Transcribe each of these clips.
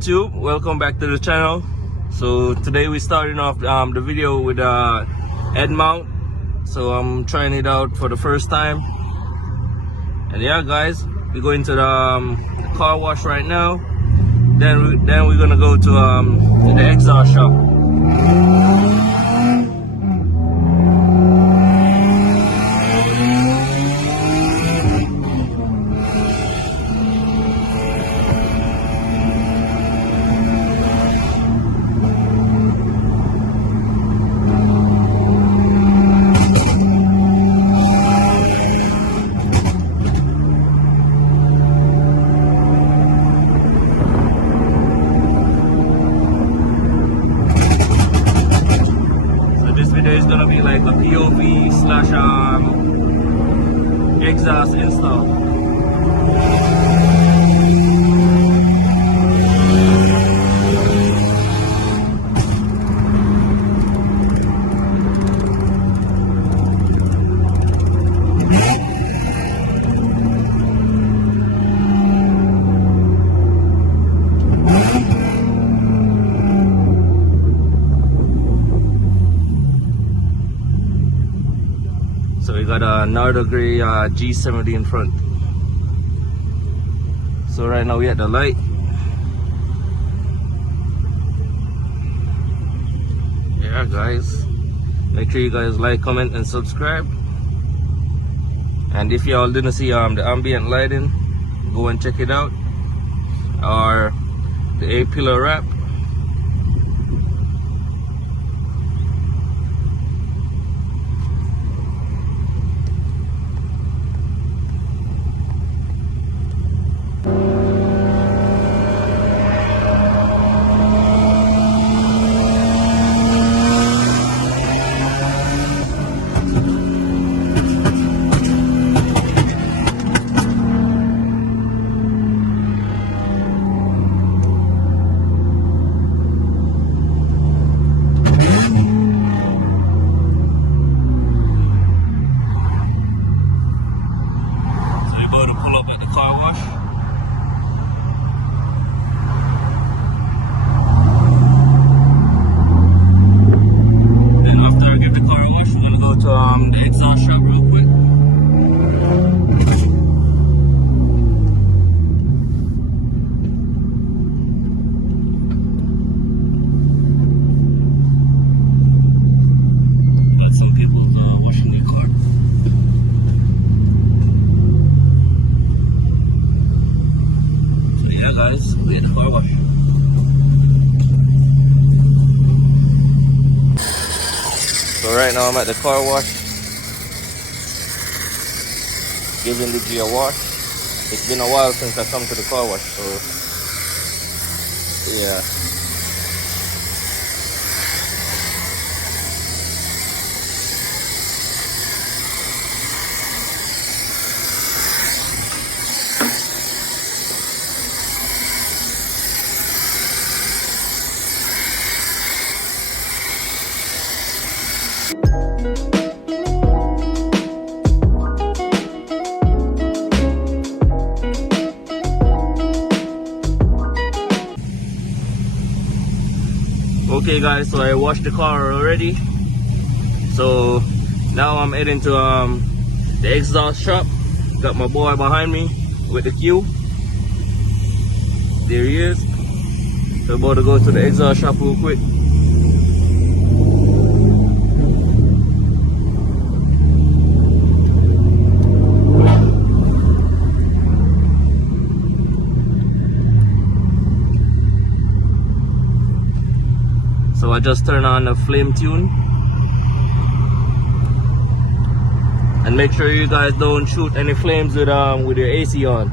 YouTube, welcome back to the channel. So today we're starting off the video with head mount. So I'm trying it out for the first time, and yeah guys, we're going to the car wash right now. Then we're gonna go to the exhaust shop. There's gonna be like a POV slash exhaust install. So we got a Nardo Gray G70 in front. So right now we at the light. Yeah guys, make sure you guys like, comment and subscribe. And if y'all didn't see the ambient lighting, go and check it out. Or the A-pillar wrap. Pull up at the car wash. Then after I get the car wash, we're gonna go to the exhaust shop real quick. Got some people washing their car. Yeah guys, we at the car wash. So right now I'm at the car wash, giving the G a wash. It's been a while since I come to the car wash, so yeah. Okay guys, so I washed the car already. So now I'm heading to the exhaust shop. Got my boy behind me with the Q. There he is. So about to go to the exhaust shop real quick. So I just turn on the flame tune, and make sure you guys don't shoot any flames with your AC on.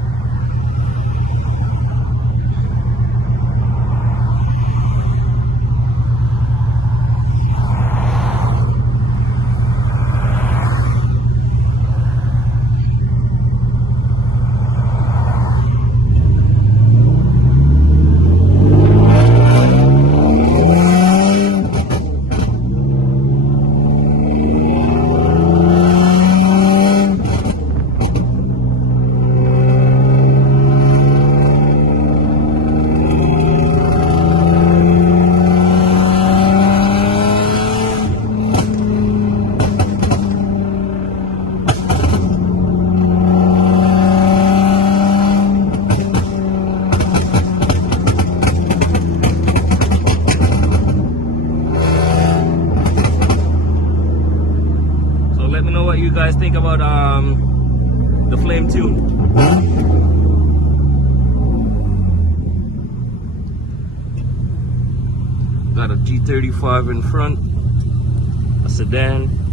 guys think about the flame tune? Got a G35 in front, a sedan.